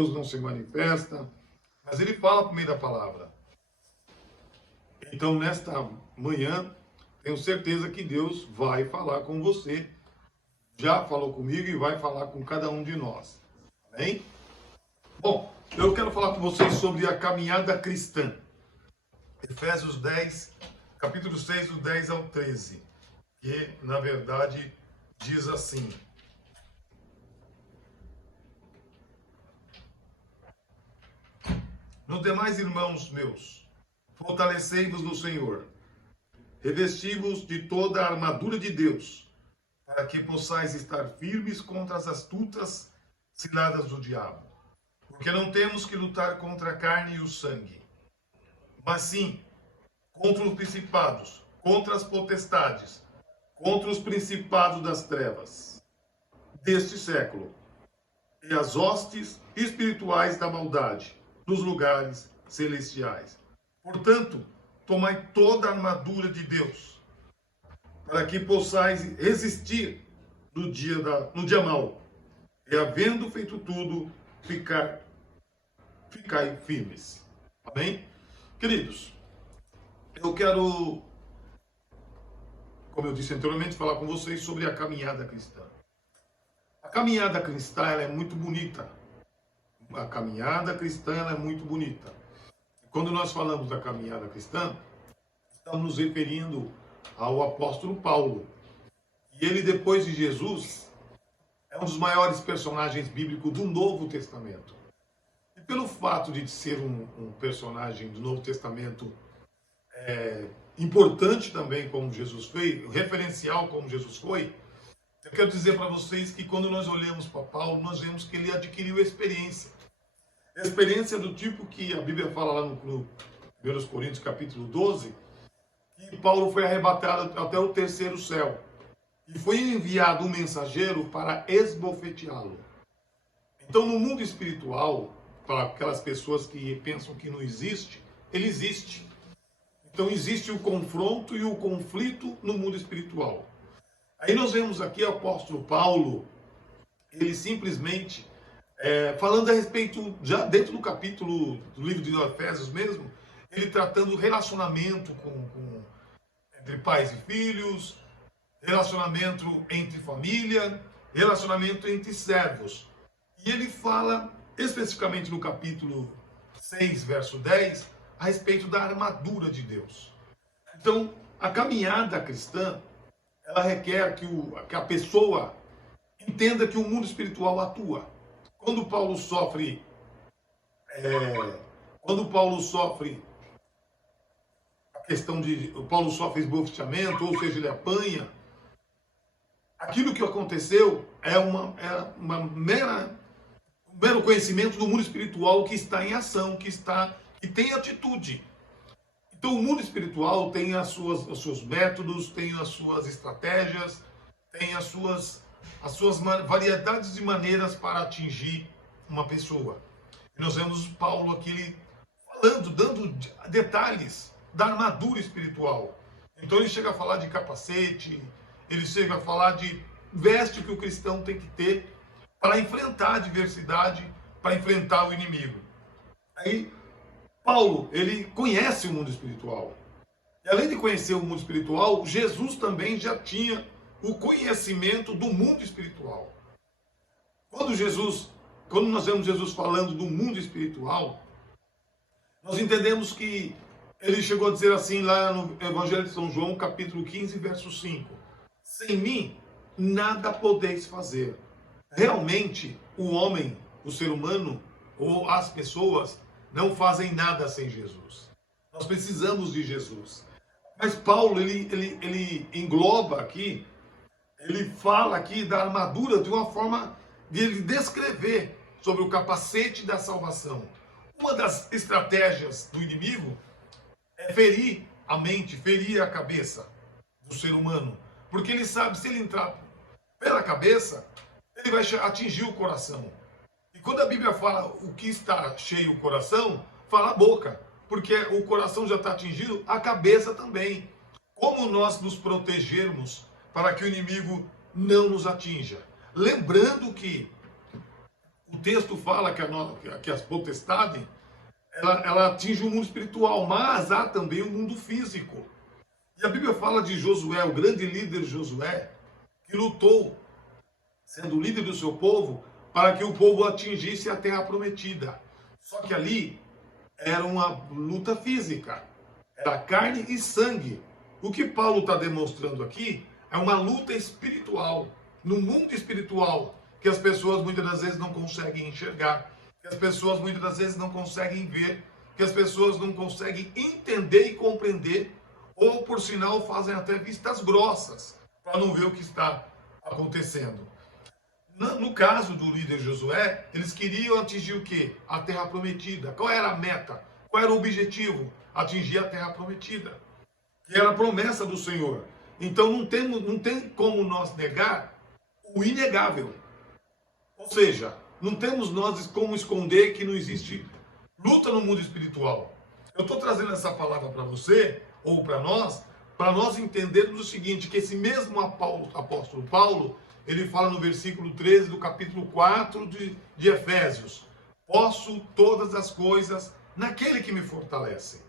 Deus não se manifesta, mas ele fala por meio da palavra. Então, nesta manhã, tenho certeza que Deus vai falar com você. Já falou comigo e vai falar com cada um de nós. Amém? Bom, eu quero falar com vocês sobre a caminhada cristã. Efésios 10, capítulo 6, do 10 ao 13. Que, na verdade, diz assim: Nos demais, irmãos meus, fortalecei-vos no Senhor, revesti-vos de toda a armadura de Deus, para que possais estar firmes contra as astutas ciladas do diabo. Porque não temos que lutar contra a carne e o sangue, mas sim contra os principados, contra as potestades, contra os principados das trevas deste século, e as hostes espirituais da maldade nos lugares celestiais. Portanto, tomai toda a armadura de Deus, para que possais resistir no dia mau, e havendo feito tudo, ficai firmes. Amém? Queridos, eu quero, como eu disse anteriormente, falar com vocês sobre a caminhada cristã. A caminhada cristã, ela é muito bonita. A caminhada cristã, ela é muito bonita. Quando nós falamos da caminhada cristã, estamos nos referindo ao apóstolo Paulo. E ele, depois de Jesus, é um dos maiores personagens bíblicos do Novo Testamento. E pelo fato de ser um personagem do Novo Testamento importante também, como Jesus fez, referencial como Jesus foi, eu quero dizer para vocês que quando nós olhamos para Paulo, nós vemos que ele adquiriu experiência. Experiência do tipo que a Bíblia fala lá no 1 Coríntios capítulo 12, que Paulo foi arrebatado até o terceiro céu. E foi enviado um mensageiro para esbofeteá-lo. Então, no mundo espiritual, para aquelas pessoas que pensam que não existe, ele existe. Então, existe o confronto e o conflito no mundo espiritual. Aí nós vemos aqui o apóstolo Paulo, ele simplesmente, falando a respeito, já dentro do capítulo do livro de Efésios mesmo, ele tratando o relacionamento entre pais e filhos, relacionamento entre família, relacionamento entre servos. E ele fala especificamente no capítulo 6, verso 10, a respeito da armadura de Deus. Então, a caminhada cristã, ela requer que a pessoa entenda que o mundo espiritual atua. Quando Paulo sofre a questão de Paulo sofre esbofeteamento, ou seja, ele apanha, aquilo que aconteceu é um mero conhecimento do mundo espiritual que está em ação, que tem atitude. Então o mundo espiritual tem os seus métodos, tem as suas estratégias, tem as suas variedades de maneiras para atingir uma pessoa. E nós vemos Paulo aqui dando detalhes da armadura espiritual. Então ele chega a falar de capacete, ele chega a falar de veste que o cristão tem que ter para enfrentar a adversidade, para enfrentar o inimigo. Aí Paulo, ele conhece o mundo espiritual. E além de conhecer o mundo espiritual, Jesus também já tinha o conhecimento do mundo espiritual. Quando nós vemos Jesus falando do mundo espiritual, nós entendemos que ele chegou a dizer assim lá no Evangelho de São João, capítulo 15, verso 5. Sem mim, nada podeis fazer. Realmente, o homem, o ser humano, ou as pessoas, não fazem nada sem Jesus. Nós precisamos de Jesus. Mas Paulo, ele engloba aqui, ele fala aqui da armadura de uma forma de ele descrever sobre o capacete da salvação. Uma das estratégias do inimigo é ferir a mente, ferir a cabeça do ser humano. Porque ele sabe, se ele entrar pela cabeça, ele vai atingir o coração. E quando a Bíblia fala o que está cheio o coração, fala a boca. Porque o coração já está atingido, a cabeça também. Como nós nos protegermos para que o inimigo não nos atinja? Lembrando que o texto fala que as potestades, ela atinge o mundo espiritual, mas há também o mundo físico. E a Bíblia fala de Josué, o grande líder Josué, que lutou, sendo o líder do seu povo, para que o povo atingisse a terra prometida. Só que ali era uma luta física, era carne e sangue. O que Paulo está demonstrando aqui é uma luta espiritual, no mundo espiritual, que as pessoas muitas das vezes não conseguem enxergar, que as pessoas muitas das vezes não conseguem ver, que as pessoas não conseguem entender e compreender, ou por sinal fazem até vistas grossas, para não ver o que está acontecendo. No caso do líder Josué, eles queriam atingir o quê? A terra prometida. Qual era a meta? Qual era o objetivo? Atingir a terra prometida, que era a promessa do Senhor. Então não tem como nós negar o inegável. Ou seja, não temos nós como esconder que não existe luta no mundo espiritual. Eu estou trazendo essa palavra para você, ou para nós entendermos o seguinte, que esse mesmo apóstolo Paulo, ele fala no versículo 13 do capítulo 4 de Efésios: posso todas as coisas naquele que me fortalece.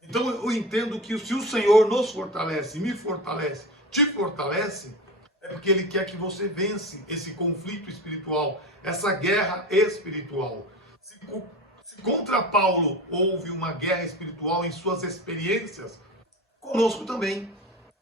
Então eu entendo que se o Senhor nos fortalece, me fortalece, te fortalece, é porque Ele quer que você vence esse conflito espiritual, essa guerra espiritual. Se contra Paulo houve uma guerra espiritual em suas experiências, conosco também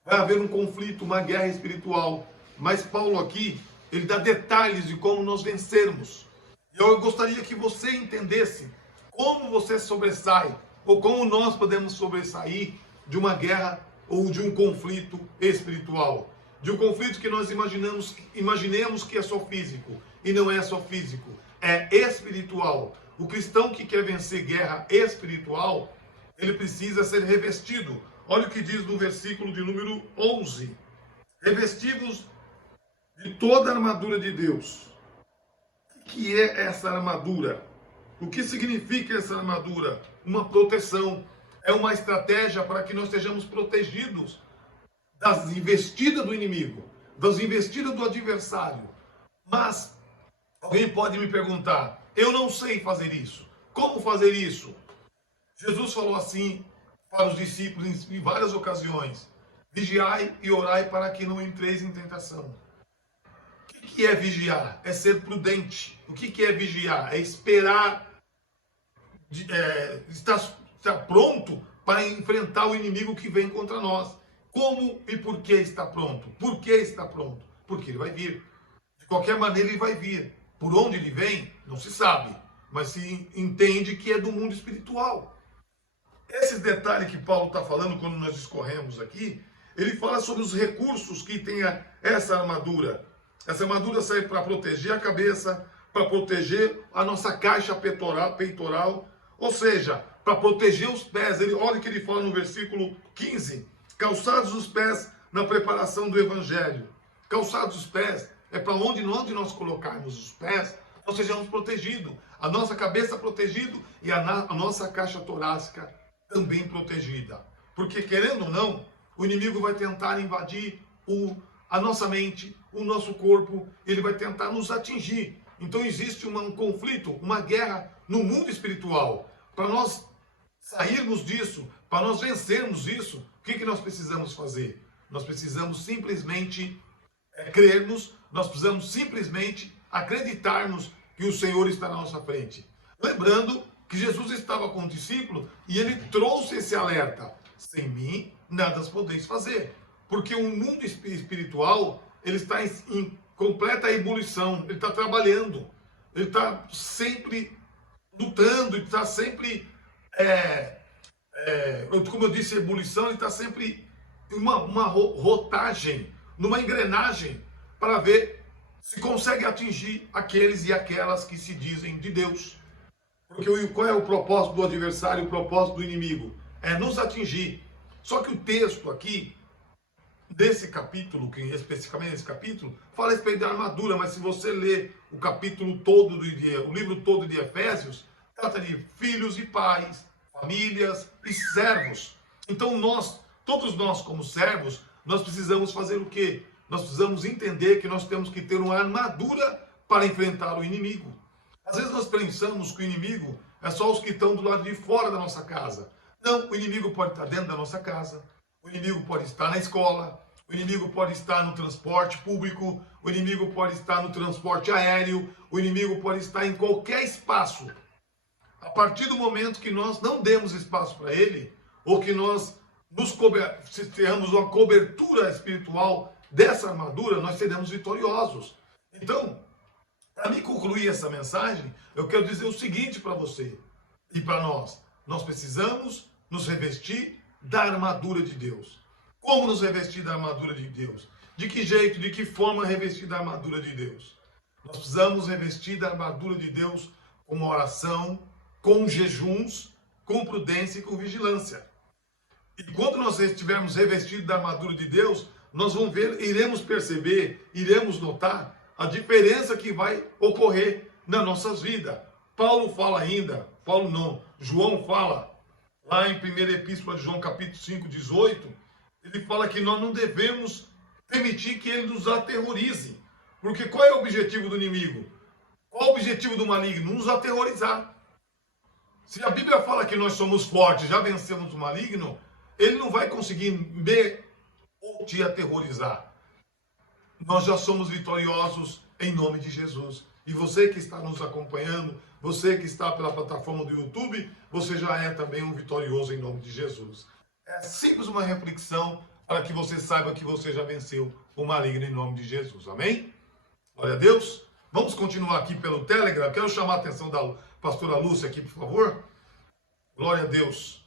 vai haver um conflito, uma guerra espiritual. Mas Paulo aqui, ele dá detalhes de como nós vencermos. E eu gostaria que você entendesse como você sobressai, ou como nós podemos sobressair de uma guerra ou de um conflito espiritual. De um conflito que nós imaginemos que é só físico, e não é só físico, é espiritual. O cristão que quer vencer guerra espiritual, ele precisa ser revestido. Olha o que diz no versículo de número 11. Revestivos de toda a armadura de Deus. O que é essa armadura? O que significa essa armadura? Uma proteção. É uma estratégia para que nós estejamos protegidos das investidas do inimigo, das investidas do adversário. Mas alguém pode me perguntar: eu não sei fazer isso. Como fazer isso? Jesus falou assim para os discípulos em várias ocasiões: vigiai e orai para que não entreis em tentação. O que é vigiar? É ser prudente. O que é vigiar? É esperar, estar pronto para enfrentar o inimigo que vem contra nós. Como e por que está pronto? Por que está pronto? Porque ele vai vir. De qualquer maneira ele vai vir. Por onde ele vem, não se sabe, mas se entende que é do mundo espiritual. Esses detalhes que Paulo está falando quando nós discorremos aqui, ele fala sobre os recursos que tem essa armadura. Essa armadura serve para proteger a cabeça, para proteger a nossa caixa peitoral, ou seja, para proteger os pés. Olha o que ele fala no versículo 15: calçados os pés na preparação do evangelho. Calçados os pés é para onde nós colocarmos os pés, nós sejamos protegidos. A nossa cabeça protegida e a nossa caixa torácica também protegida. Porque, querendo ou não, o inimigo vai tentar invadir a nossa mente, o nosso corpo, ele vai tentar nos atingir. Então existe um conflito, uma guerra no mundo espiritual. Para nós sairmos disso, para nós vencermos isso, o que nós precisamos fazer? Nós precisamos simplesmente crermos, nós precisamos simplesmente acreditarmos que o Senhor está na nossa frente. Lembrando que Jesus estava com o discípulo e ele trouxe esse alerta: sem mim nada podeis fazer. Porque o mundo espiritual, ele está em completa ebulição, ele está trabalhando, ele está sempre lutando, ele está sempre, como eu disse, ebulição, ele está sempre em uma rotagem, numa engrenagem, para ver se consegue atingir aqueles e aquelas que se dizem de Deus. Porque qual é o propósito do adversário, o propósito do inimigo? É nos atingir. Só que o texto aqui, desse capítulo, que especificamente esse capítulo, fala a respeito da armadura, mas se você ler o capítulo todo, o livro todo de Efésios, trata de filhos e pais, famílias e servos. Então todos nós como servos, nós precisamos fazer o quê? Nós precisamos entender que nós temos que ter uma armadura para enfrentar o inimigo. Às vezes nós pensamos que o inimigo é só os que estão do lado de fora da nossa casa. Não, o inimigo pode estar dentro da nossa casa, o inimigo pode estar na escola, o inimigo pode estar no transporte público, o inimigo pode estar no transporte aéreo, o inimigo pode estar em qualquer espaço. A partir do momento que nós não demos espaço para ele, ou que nós se tenhamos uma cobertura espiritual dessa armadura, nós seremos vitoriosos. Então, para me concluir essa mensagem, eu quero dizer o seguinte para você e para nós. Nós precisamos nos revestir da armadura de Deus. Como nos revestir da armadura de Deus? De que jeito, de que forma revestir da armadura de Deus? Nós precisamos revestir da armadura de Deus com oração, com jejuns, com prudência e com vigilância. E quando nós estivermos revestidos da armadura de Deus, nós vamos ver, iremos perceber, iremos notar a diferença que vai ocorrer nas nossas vidas. João fala, lá em 1ª Epístola de João, capítulo 5, 18, ele fala que nós não devemos permitir que ele nos aterrorize. Porque qual é o objetivo do inimigo? Qual é o objetivo do maligno? Nos aterrorizar. Se a Bíblia fala que nós somos fortes, já vencemos o maligno, ele não vai conseguir ou te aterrorizar. Nós já somos vitoriosos em nome de Jesus. E você que está nos acompanhando, você que está pela plataforma do YouTube, você já é também um vitorioso em nome de Jesus. É simples uma reflexão para que você saiba que você já venceu o maligno em nome de Jesus. Amém? Glória a Deus. Vamos continuar aqui pelo Telegram. Quero chamar a atenção da pastora Lúcia aqui, por favor. Glória a Deus.